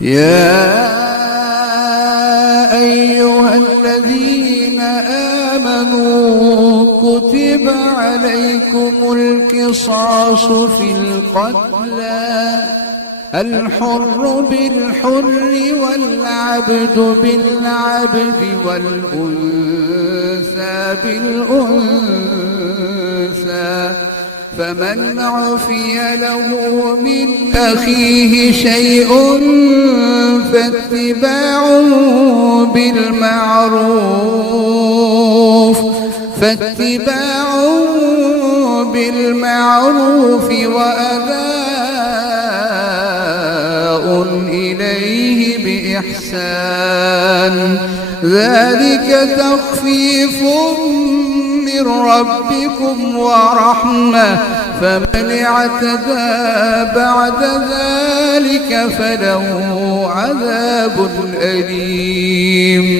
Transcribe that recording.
يا أيها الذين آمنوا كتب عليكم القصاص في القتلى الحر بالحر والعبد بالعبد والأنثى بالأنثى فمن عفي له من أخيه شيء فاتباع بالمعروف وأداء إليه بإحسان ذلك تخفيف من ربكم ورحمة فمن اعتدى بعد ذلك فله عذاب أليم